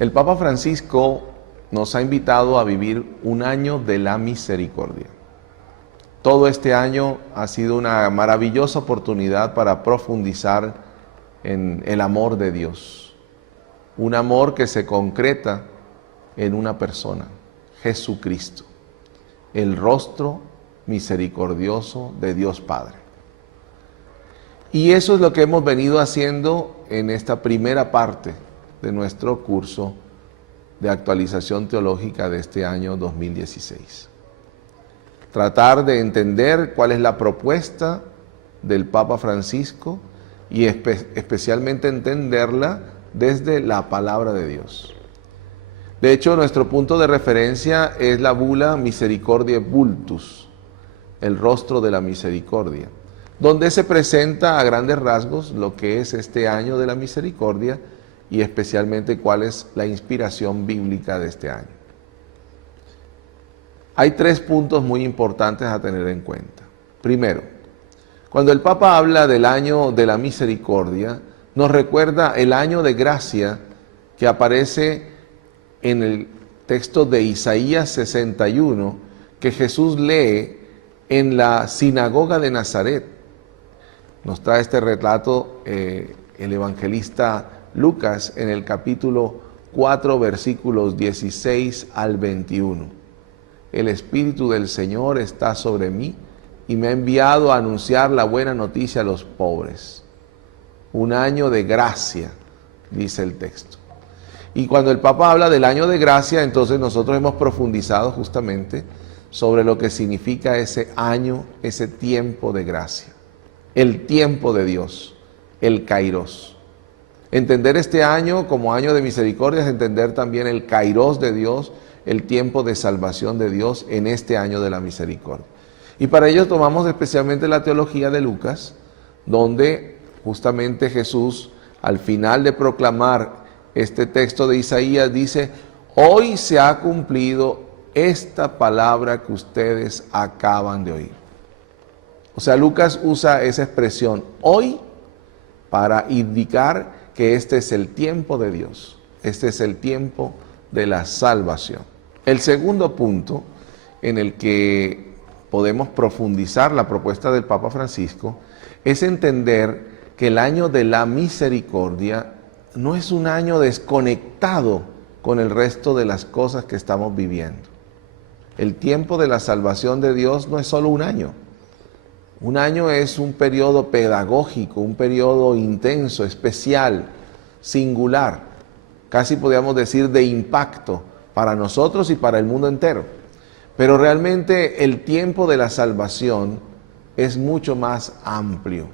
El Papa Francisco nos ha invitado a vivir un año de la misericordia. Todo este año ha sido una maravillosa oportunidad para profundizar en el amor de Dios. Un amor que se concreta en una persona, Jesucristo, el rostro misericordioso de Dios Padre. Y eso es lo que hemos venido haciendo en esta primera parte de nuestro curso de actualización teológica de este año 2016. Tratar de entender cuál es la propuesta del Papa Francisco y especialmente entenderla desde la palabra de Dios. De hecho, nuestro punto de referencia es la bula Misericordiae Vultus, el rostro de la misericordia, donde se presenta a grandes rasgos lo que es este año de la misericordia y especialmente cuál es la inspiración bíblica de este año. Hay 3 puntos muy importantes a tener en cuenta. Primero, cuando el Papa habla del año de la misericordia, nos recuerda el año de gracia que aparece en el texto de Isaías 61, que Jesús lee en la sinagoga de Nazaret. Nos trae este relato el evangelista Lucas en el capítulo 4, versículos 16 al 21. El Espíritu del Señor está sobre mí y me ha enviado a anunciar la buena noticia a los pobres. Un año de gracia, dice el texto. Y cuando el Papa habla del año de gracia, entonces nosotros hemos profundizado justamente sobre lo que significa ese año, ese tiempo de gracia. El tiempo de Dios, el Kairos. Entender este año como año de misericordia es entender también el Kairos de Dios, el tiempo de salvación de Dios en este año de la misericordia. Y para ello tomamos especialmente la teología de Lucas, donde justamente Jesús, al final de proclamar este texto de Isaías, dice: hoy se ha cumplido esta palabra que ustedes acaban de oír. O sea, Lucas usa esa expresión, hoy, para indicar que este es el tiempo de Dios, este es el tiempo de la salvación. El segundo punto en el que podemos profundizar la propuesta del Papa Francisco es entender que el año de la misericordia no es un año desconectado con el resto de las cosas que estamos viviendo. El tiempo de la salvación de Dios no es solo un año. Un año es un periodo pedagógico, un periodo intenso, especial, singular, casi podríamos decir de impacto para nosotros y para el mundo entero. Pero realmente el tiempo de la salvación es mucho más amplio.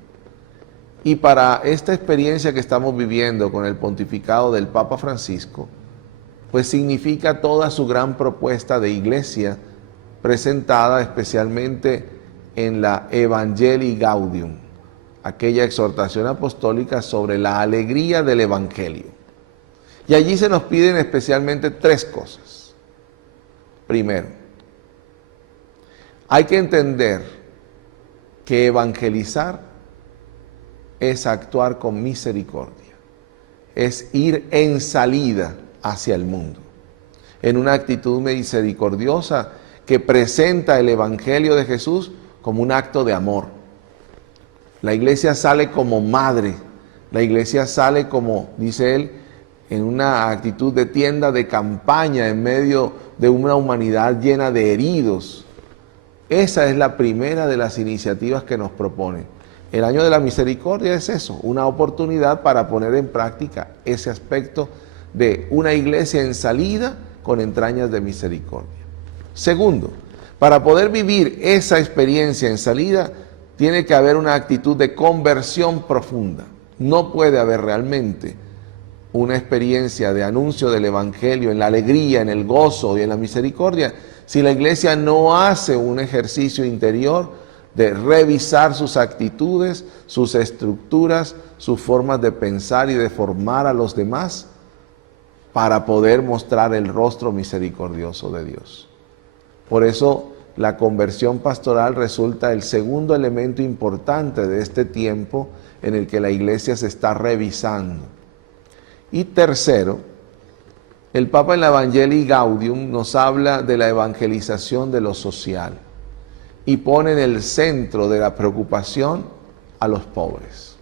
Y para esta experiencia que estamos viviendo con el pontificado del Papa Francisco, pues significa toda su gran propuesta de iglesia presentada especialmente en la Evangelii Gaudium, aquella exhortación apostólica sobre la alegría del Evangelio. Y allí se nos piden especialmente 3 cosas. Primero, hay que entender que evangelizar es actuar con misericordia, es ir en salida hacia el mundo, en una actitud misericordiosa que presenta el Evangelio de Jesús como un acto de amor. La iglesia sale como madre, la iglesia sale como, dice él, en una actitud de tienda de campaña en medio de una humanidad llena de heridos. Esa es la primera de las iniciativas que nos propone. El año de la misericordia es eso, una oportunidad para poner en práctica ese aspecto de una iglesia en salida con entrañas de misericordia. Segundo, para poder vivir esa experiencia en salida, tiene que haber una actitud de conversión profunda. No puede haber realmente una experiencia de anuncio del Evangelio en la alegría, en el gozo y en la misericordia, si la iglesia no hace un ejercicio interior de revisar sus actitudes, sus estructuras, sus formas de pensar y de formar a los demás para poder mostrar el rostro misericordioso de Dios. Por eso la conversión pastoral resulta el segundo elemento importante de este tiempo en el que la iglesia se está revisando. Y tercero, el Papa en la Evangelii Gaudium nos habla de la evangelización de lo social y pone en el centro de la preocupación a los pobres.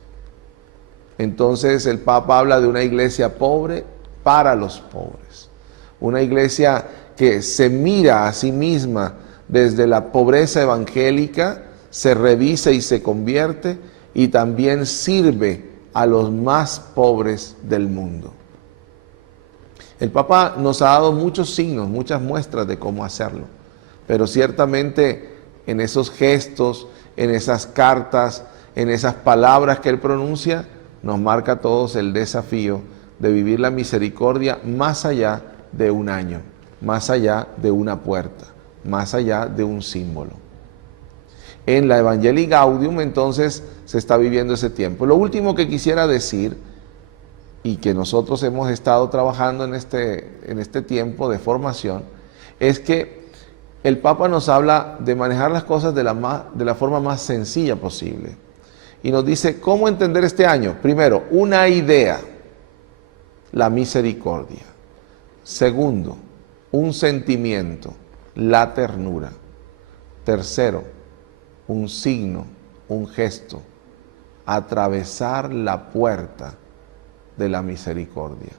Entonces el Papa habla de una iglesia pobre para los pobres, una iglesia que se mira a sí misma desde la pobreza evangélica, se revisa y se convierte, y también sirve a los más pobres del mundo. El Papa nos ha dado muchos signos, muchas muestras de cómo hacerlo, pero ciertamente en esos gestos, en esas cartas, en esas palabras que él pronuncia, nos marca a todos el desafío de vivir la misericordia más allá de un año, más allá de una puerta, más allá de un símbolo. En la Evangelii Gaudium entonces se está viviendo ese tiempo. Lo último que quisiera decir, y que nosotros hemos estado trabajando en este tiempo de formación, es que el Papa nos habla de manejar las cosas de la forma más sencilla posible. Y nos dice cómo entender este año. Primero, una idea, la misericordia. Segundo, un sentimiento, la ternura. Tercero, un signo, un gesto, atravesar la puerta de la misericordia,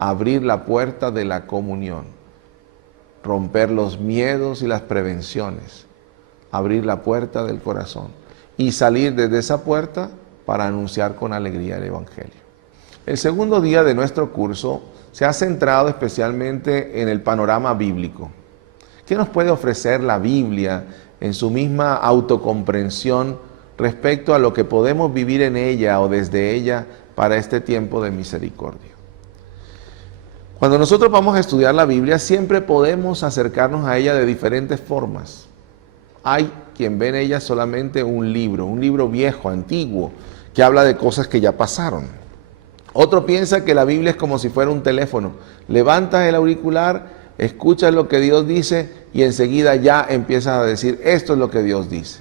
abrir la puerta de la comunión, romper los miedos y las prevenciones, abrir la puerta del corazón y salir desde esa puerta para anunciar con alegría el Evangelio. El segundo día de nuestro curso se ha centrado especialmente en el panorama bíblico. ¿Qué nos puede ofrecer la Biblia en su misma autocomprensión respecto a lo que podemos vivir en ella o desde ella para este tiempo de misericordia? Cuando nosotros vamos a estudiar la Biblia, siempre podemos acercarnos a ella de diferentes formas. Hay quien ve en ella solamente un libro viejo, antiguo, que habla de cosas que ya pasaron. Otro piensa que la Biblia es como si fuera un teléfono. Levantas el auricular, escuchas lo que Dios dice y enseguida ya empiezas a decir, esto es lo que Dios dice.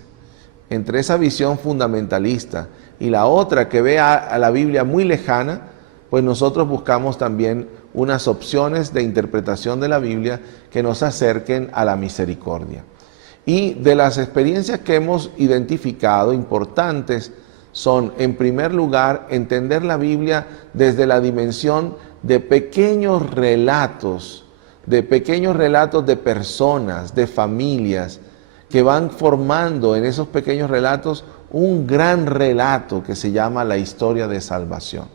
Entre esa visión fundamentalista y la otra que ve a la Biblia muy lejana, pues nosotros buscamos también unas opciones de interpretación de la Biblia que nos acerquen a la misericordia. Y de las experiencias que hemos identificado importantes son, en primer lugar, entender la Biblia desde la dimensión de pequeños relatos de personas, de familias, que van formando en esos pequeños relatos un gran relato que se llama la historia de salvación.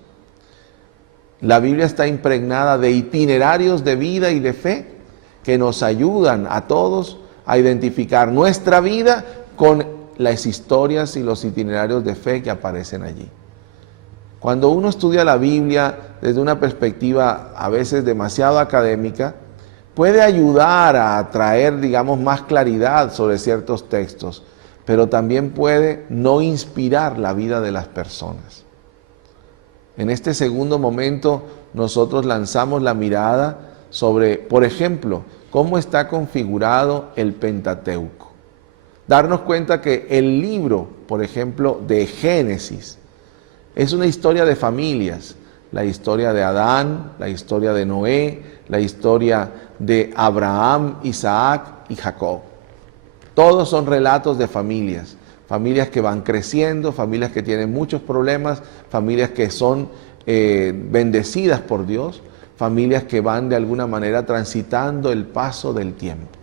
La Biblia está impregnada de itinerarios de vida y de fe que nos ayudan a todos a identificar nuestra vida con las historias y los itinerarios de fe que aparecen allí. Cuando uno estudia la Biblia desde una perspectiva a veces demasiado académica, puede ayudar a traer, digamos, más claridad sobre ciertos textos, pero también puede no inspirar la vida de las personas. En este segundo momento, nosotros lanzamos la mirada sobre, por ejemplo, cómo está configurado el Pentateuco. Darnos cuenta que el libro, por ejemplo, de Génesis, es una historia de familias. La historia de Adán, la historia de Noé, la historia de Abraham, Isaac y Jacob. Todos son relatos de familias. Familias que van creciendo, familias que tienen muchos problemas, familias que son bendecidas por Dios, familias que van de alguna manera transitando el paso del tiempo.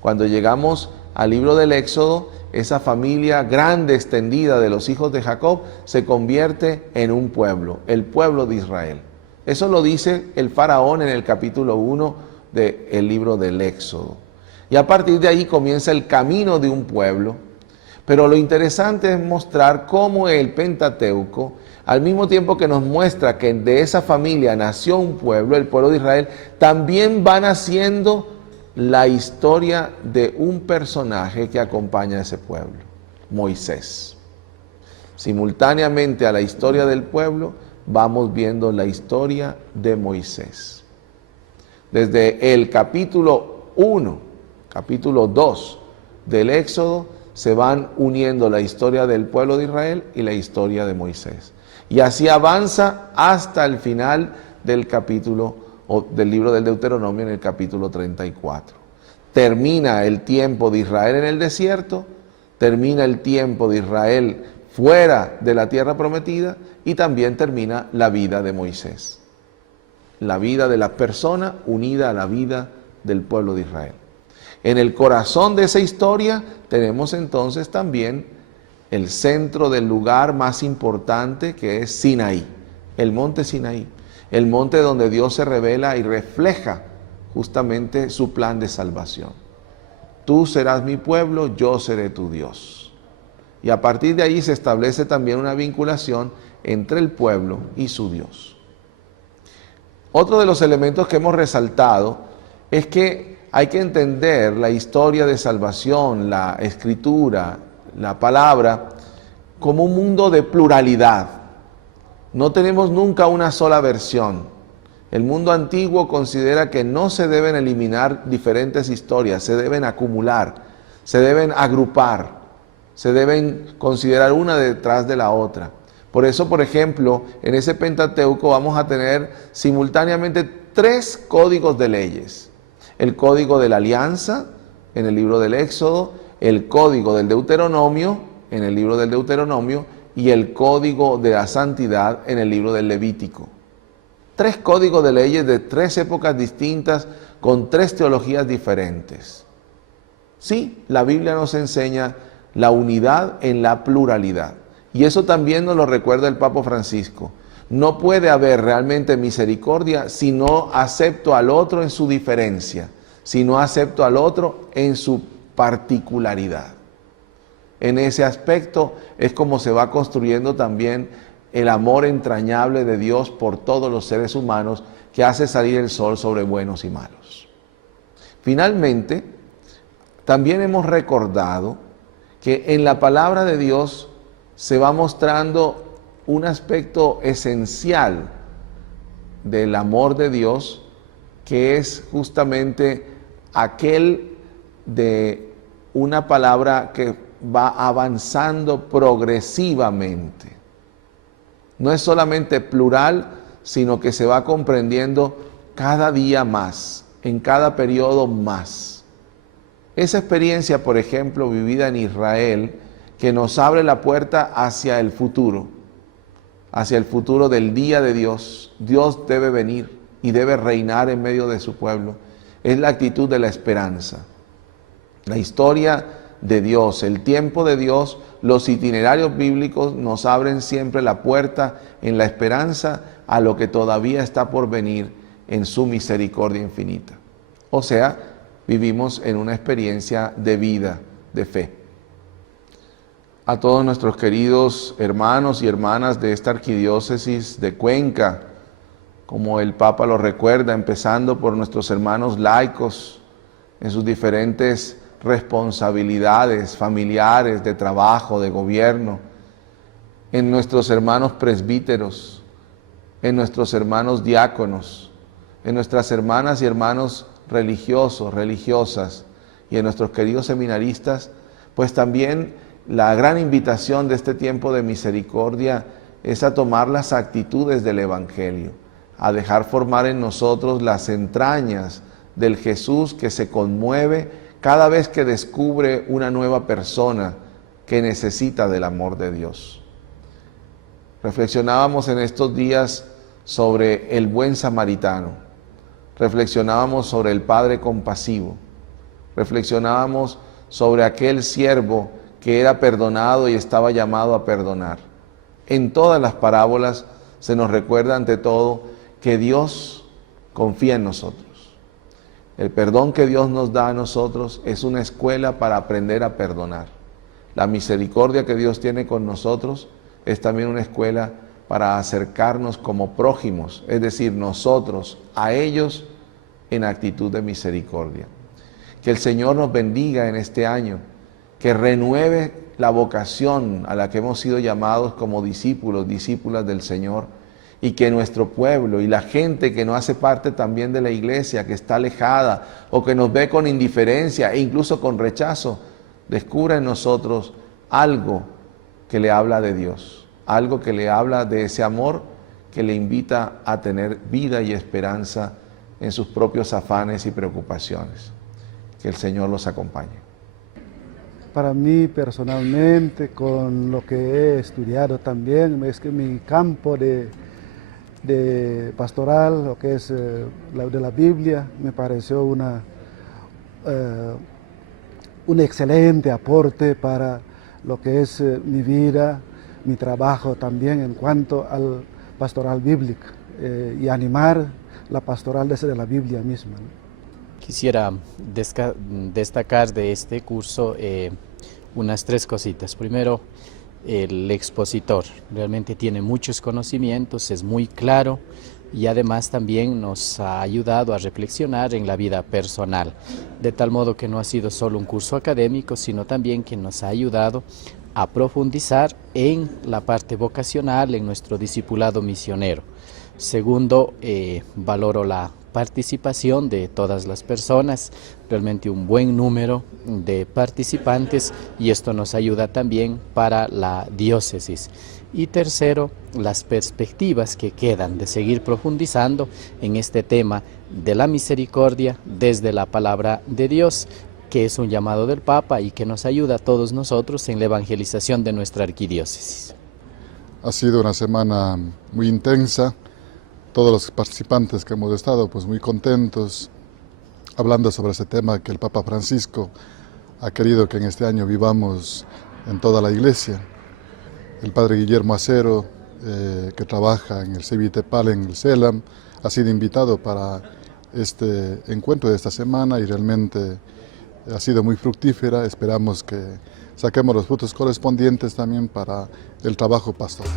Cuando llegamos al libro del Éxodo, esa familia grande, extendida de los hijos de Jacob, se convierte en un pueblo, el pueblo de Israel. Eso lo dice el faraón en el capítulo 1 del libro del Éxodo. Y a partir de ahí comienza el camino de un pueblo. Pero lo interesante es mostrar cómo el Pentateuco, al mismo tiempo que nos muestra que de esa familia nació un pueblo, el pueblo de Israel, también va naciendo la historia de un personaje que acompaña a ese pueblo, Moisés. Simultáneamente a la historia del pueblo, vamos viendo la historia de Moisés. Desde el capítulo 1, capítulo 2 del Éxodo, se van uniendo la historia del pueblo de Israel y la historia de Moisés. Y así avanza hasta el final del capítulo del libro del Deuteronomio en el capítulo 34. Termina el tiempo de Israel en el desierto, termina el tiempo de Israel fuera de la tierra prometida y también termina la vida de Moisés. La vida de la persona unida a la vida del pueblo de Israel. En el corazón de esa historia tenemos entonces también el centro del lugar más importante, que es Sinaí, el monte Sinaí, el monte donde Dios se revela y refleja justamente su plan de salvación. Tú serás mi pueblo, yo seré tu Dios. Y a partir de ahí se establece también una vinculación entre el pueblo y su Dios. Otro de los elementos que hemos resaltado es que hay que entender la historia de salvación, la escritura, la palabra, como un mundo de pluralidad. No tenemos nunca una sola versión. El mundo antiguo considera que no se deben eliminar diferentes historias, se deben acumular, se deben agrupar, se deben considerar una detrás de la otra. Por eso, por ejemplo, en ese Pentateuco vamos a tener simultáneamente 3 códigos de leyes. El código de la alianza en el libro del Éxodo, el código del Deuteronomio en el libro del Deuteronomio y el código de la santidad en el libro del Levítico. 3 códigos de leyes de 3 épocas distintas con 3 teologías diferentes. Sí, la Biblia nos enseña la unidad en la pluralidad. Y eso también nos lo recuerda el Papa Francisco. No puede haber realmente misericordia si no acepto al otro en su diferencia, si no acepto al otro en su particularidad. En ese aspecto es como se va construyendo también el amor entrañable de Dios por todos los seres humanos que hace salir el sol sobre buenos y malos. Finalmente, también hemos recordado que en la palabra de Dios se va mostrando un aspecto esencial del amor de Dios, que es justamente aquel de una palabra que va avanzando progresivamente. No es solamente plural, sino que se va comprendiendo cada día más, en cada periodo más. Esa experiencia, por ejemplo, vivida en Israel, que nos abre la puerta hacia el futuro del día de Dios. Dios debe venir y debe reinar en medio de su pueblo. Es la actitud de la esperanza. La historia de Dios, el tiempo de Dios, los itinerarios bíblicos nos abren siempre la puerta en la esperanza a lo que todavía está por venir en su misericordia infinita. O sea, vivimos en una experiencia de vida, de fe. A todos nuestros queridos hermanos y hermanas de esta arquidiócesis de Cuenca, como el Papa lo recuerda, empezando por nuestros hermanos laicos en sus diferentes responsabilidades familiares, de trabajo, de gobierno, en nuestros hermanos presbíteros, en nuestros hermanos diáconos, en nuestras hermanas y hermanos religiosos, religiosas y en nuestros queridos seminaristas, pues también la gran invitación de este tiempo de misericordia es a tomar las actitudes del Evangelio, a dejar formar en nosotros las entrañas del Jesús que se conmueve cada vez que descubre una nueva persona que necesita del amor de Dios. Reflexionábamos en estos días sobre el buen samaritano, reflexionábamos sobre el Padre compasivo, reflexionábamos sobre aquel siervo que era perdonado y estaba llamado a perdonar. En todas las parábolas se nos recuerda ante todo que Dios confía en nosotros. El perdón que Dios nos da a nosotros es una escuela para aprender a perdonar. La misericordia que Dios tiene con nosotros es también una escuela para acercarnos como prójimos, es decir, nosotros a ellos en actitud de misericordia. Que el Señor nos bendiga en este año, que renueve la vocación a la que hemos sido llamados como discípulos, discípulas del Señor, y que nuestro pueblo y la gente que no hace parte también de la iglesia, que está alejada o que nos ve con indiferencia e incluso con rechazo, descubra en nosotros algo que le habla de Dios, algo que le habla de ese amor que le invita a tener vida y esperanza en sus propios afanes y preocupaciones. Que el Señor los acompañe. Para mí personalmente, con lo que he estudiado también, es que mi campo de pastoral, lo que es de la Biblia, me pareció un excelente aporte para lo que es mi vida, mi trabajo también en cuanto al pastoral bíblico y animar la pastoral desde la Biblia misma, ¿no? Quisiera destacar de este curso unas 3 cositas. Primero, el expositor realmente tiene muchos conocimientos, es muy claro y además también nos ha ayudado a reflexionar en la vida personal, de tal modo que no ha sido solo un curso académico, sino también que nos ha ayudado a profundizar en la parte vocacional, en nuestro discipulado misionero. Segundo, valoro la participación de todas las personas, realmente un buen número de participantes, y esto nos ayuda también para la diócesis. Y tercero, las perspectivas que quedan de seguir profundizando en este tema de la misericordia desde la palabra de Dios, que es un llamado del Papa y que nos ayuda a todos nosotros en la evangelización de nuestra arquidiócesis. Ha sido una semana muy intensa. Todos los participantes que hemos estado pues muy contentos, hablando sobre ese tema que el Papa Francisco ha querido que en este año vivamos en toda la Iglesia. El Padre Guillermo Acero, que trabaja en el CBTPAL en el CELAM, ha sido invitado para este encuentro de esta semana y realmente ha sido muy fructífera. Esperamos que saquemos los frutos correspondientes también para el trabajo pastoral.